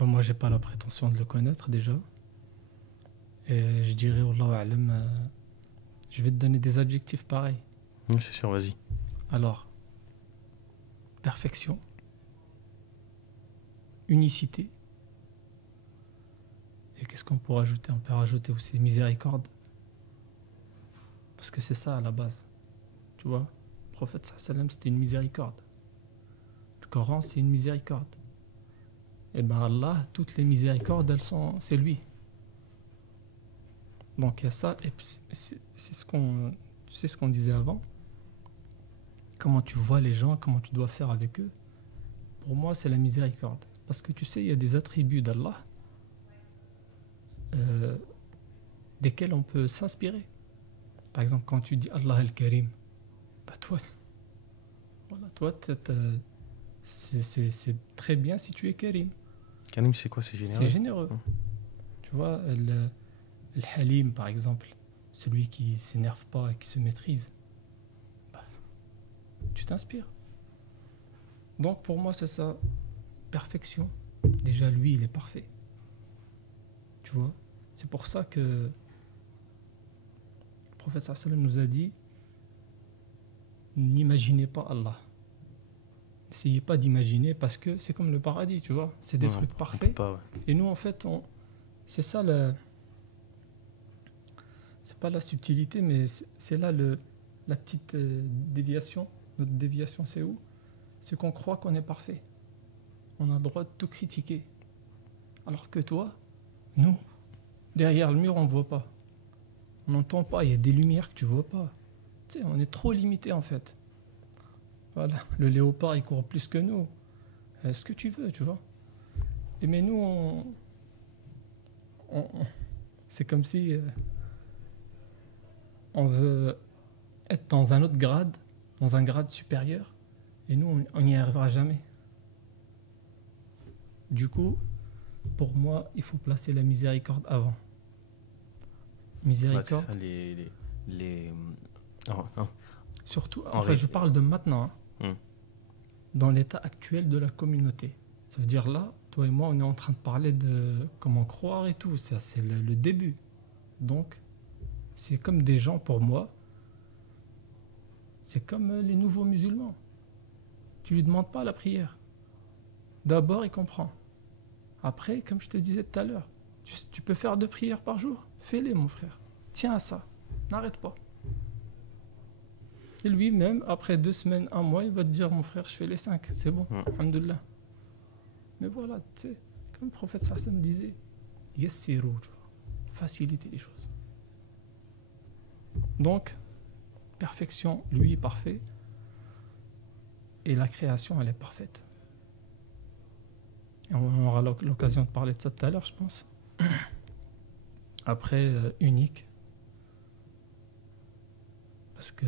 Bon, moi, j'ai pas la prétention de le connaître déjà. Et je dirais, Wallahu a'lam, je vais te donner des adjectifs pareils. Oui, c'est sûr, vas-y. Alors, perfection, unicité. Et qu'est-ce qu'on peut rajouter? On peut rajouter aussi miséricorde. Parce que c'est ça à la base. Tu vois, le prophète sallam, c'était une miséricorde. Le Coran, c'est une miséricorde. Et ben Allah, toutes les miséricordes, c'est lui. Donc il y a ça, et puis c'est ce qu'on, tu sais ce qu'on disait avant. Comment tu vois les gens, comment tu dois faire avec eux. Pour moi, c'est la miséricorde. Parce que tu sais, il y a des attributs d'Allah desquels on peut s'inspirer. Par exemple, quand tu dis Allah al-Karim, bah toi, voilà, toi, c'est très bien si tu es Karim. Karim, c'est quoi? C'est généreux. C'est généreux. Tu vois, le Halim, par exemple, celui qui s'énerve pas et qui se maîtrise, bah, tu t'inspires. Donc pour moi, c'est ça, perfection. Déjà, lui, il est parfait. Tu vois, c'est pour ça que le prophète sallallahu alayhi wa sallam nous a dit, n'imaginez pas Allah. N'essayez pas d'imaginer, parce que c'est comme le paradis, tu vois, c'est des trucs parfaits. Pas, ouais. Et nous, en fait, c'est ça c'est pas la subtilité, mais c'est là la petite déviation. Notre déviation, c'est où? C'est qu'on croit qu'on est parfait. On a le droit de tout critiquer. Alors que toi, nous, derrière le mur, on ne voit pas. On n'entend pas, il y a des lumières que tu ne vois pas. Tu sais, on est trop limité en fait. Voilà, le léopard, il court plus que nous. Ce que tu veux, tu vois. Et mais nous, c'est comme si on veut être dans un autre grade, dans un grade supérieur, et nous, on n'y arrivera jamais. Du coup, pour moi, il faut placer la miséricorde avant. Miséricorde. Bah, c'est ça, surtout, enfin, je parle de maintenant, hein, dans l'état actuel de la communauté. Ça veut dire là, toi et moi, on est en train de parler de comment croire et tout. Ça, c'est le début. Donc, c'est comme des gens, pour moi, c'est comme les nouveaux musulmans. Tu lui demandes pas la prière. D'abord, il comprend. Après, comme je te disais tout à l'heure, tu peux faire 2 prières par jour. Fais-les, mon frère. Tiens à ça. N'arrête pas. Et lui-même, après 2 semaines, 1 mois, il va te dire, mon frère, je fais les 5. C'est bon. Alhamdoulilah. Mais voilà, tu sais, comme le prophète sallam disait, yassiru, faciliter les choses. Donc, perfection, lui est parfait. Et la création, elle est parfaite. Et on aura l'occasion de parler de ça tout à l'heure, je pense. Après, unique. Parce que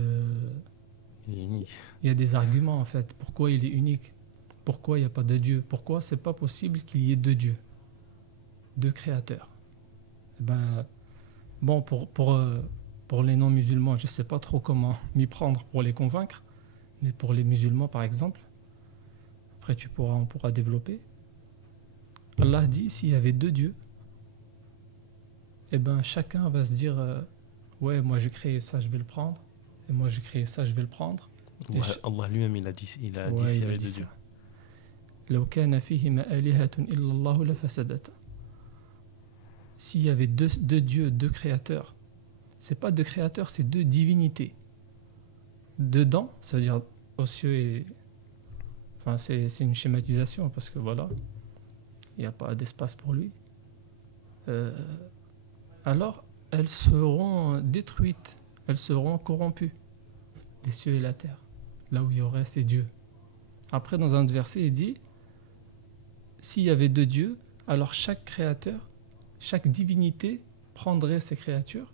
il y a des arguments en fait. Pourquoi il est unique? Pourquoi il n'y a pas de Dieu? Pourquoi c'est pas possible qu'il y ait 2 dieux? 2 créateurs? Et ben, bon, pour les non-musulmans, je ne sais pas trop comment m'y prendre pour les convaincre. Mais pour les musulmans, par exemple, après on pourra développer. Allah dit, s'il y avait 2 dieux, et ben chacun va se dire, ouais, moi j'ai créé ça, je vais le prendre. Et moi j'ai créé ça, je vais le prendre. Allah lui-même, il a dit s'il y avait 2 dieux. لو كان فيهما آلهة إلا الله لفسدتا. S'il y avait 2 dieux, 2 créateurs, c'est pas 2 créateurs, c'est 2 divinités. Dedans, ça veut dire aux cieux et... Enfin, c'est une schématisation parce que voilà, il n'y a pas d'espace pour lui. Alors, elles seront détruites, elles seront corrompues, les cieux et la terre, là où il y aurait ces dieux. Après, dans un autre verset, il dit, s'il y avait 2 dieux, alors chaque créateur, chaque divinité prendrait ces créatures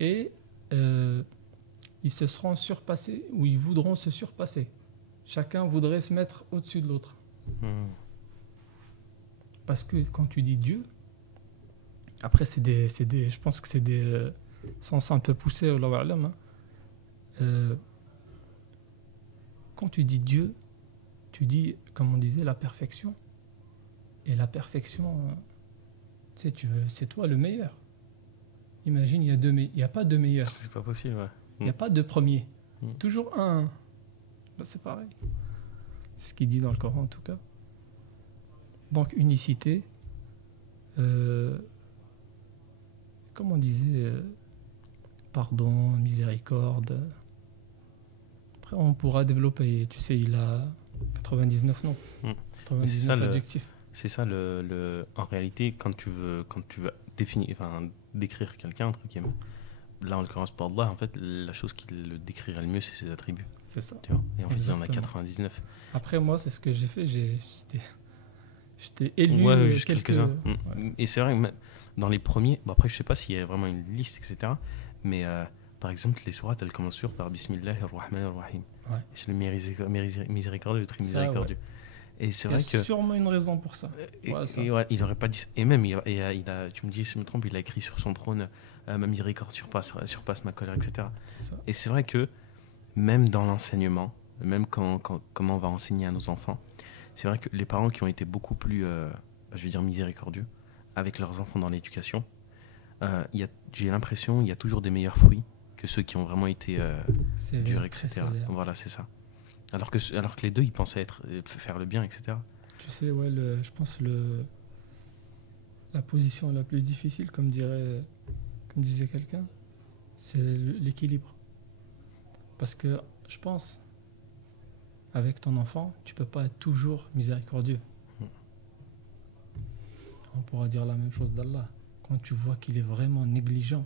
et ils se seront surpassés ou ils voudront se surpasser. Chacun voudrait se mettre au-dessus de l'autre. Parce que quand tu dis Dieu, après je pense que c'est des sens un peu poussés, Allahu a'lam, hein. Quand tu dis Dieu, tu dis, comme on disait, la perfection. Et la perfection, tu sais, c'est toi le meilleur. Imagine, il n'y a pas de meilleur. C'est pas possible, ouais. Il n'y a pas de premier. Mm. Toujours un. Ben, c'est pareil. C'est ce qu'il dit dans le Coran, en tout cas. Donc, unicité. Comme on disait, pardon, miséricorde. Après, on pourra développer. Tu sais, il a 99 noms. Mm. 99 adjectifs. C'est ça, en réalité, quand tu veux définir, décrire quelqu'un, entre guillemets, là, en l'occurrence, pour Allah, en fait, la chose qui le décrirait le mieux, c'est ses attributs. C'est ça. Tu vois, et en fait, il y en a Exactement. 99. Après, moi, c'est ce que j'ai fait. J'étais élu Ouais, juste quelques-uns. Ouais. Et c'est vrai que dans les premiers, bon, après, je sais pas s'il y a vraiment une liste, etc. Mais par exemple, les sourates, elles commencent toujours par Bismillah ar-Rahman ar-Rahim. Ouais. C'est le miséricordieux, le très miséricordieux. Ouais. Et c'est Il y vrai a que. sûrement une raison pour ça. Et ouais, il aurait pas dit. Et même, tu me dis si je me trompe, il a écrit sur son trône ma miséricorde surpasse ma colère, etc. C'est ça. Et c'est vrai que même dans l'enseignement, même comment on va enseigner à nos enfants, c'est vrai que les parents qui ont été beaucoup plus, je veux dire, miséricordieux avec leurs enfants dans l'éducation, j'ai l'impression qu'il y a toujours des meilleurs fruits que ceux qui ont vraiment été durs, etc. Voilà, c'est ça. Alors que les deux, ils pensaient faire le bien, etc. Tu sais, ouais, je pense la position la plus difficile, comme disait quelqu'un, c'est l'équilibre. Parce que je pense, avec ton enfant, tu peux pas être toujours miséricordieux. On pourra dire la même chose d'Allah. Quand tu vois qu'il est vraiment négligent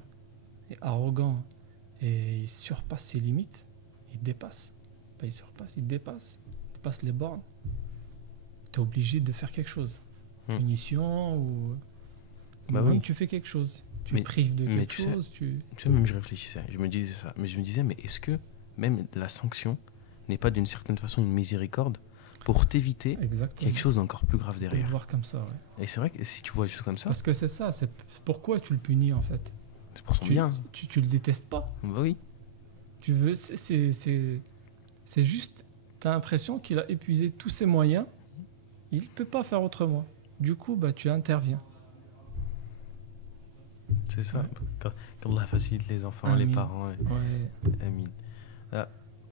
et arrogant et il surpasse ses limites, il dépasse. Pas il surpasse, il dépasse les bornes. Tu es obligé de faire quelque chose. Punition ou bah même oui. Tu fais quelque chose. Tu prives de quelque chose. Tu sais, même je réfléchissais, je me disais ça. Mais je me disais, mais est-ce que même la sanction n'est pas d'une certaine façon une miséricorde pour t'éviter quelque chose d'encore plus grave derrière. Le voir comme ça, ouais. Et c'est vrai que si tu vois les choses comme ça... Parce que c'est ça, c'est pourquoi tu le punis en fait. C'est pour son bien. Tu le détestes pas. Bah oui. Tu veux, c'est juste, tu as l'impression qu'il a épuisé tous ses moyens, il peut pas faire autrement. Du coup, bah, tu interviens. C'est ça. Ouais. Qu'Allah facilite les enfants, les parents. Ouais. Amin.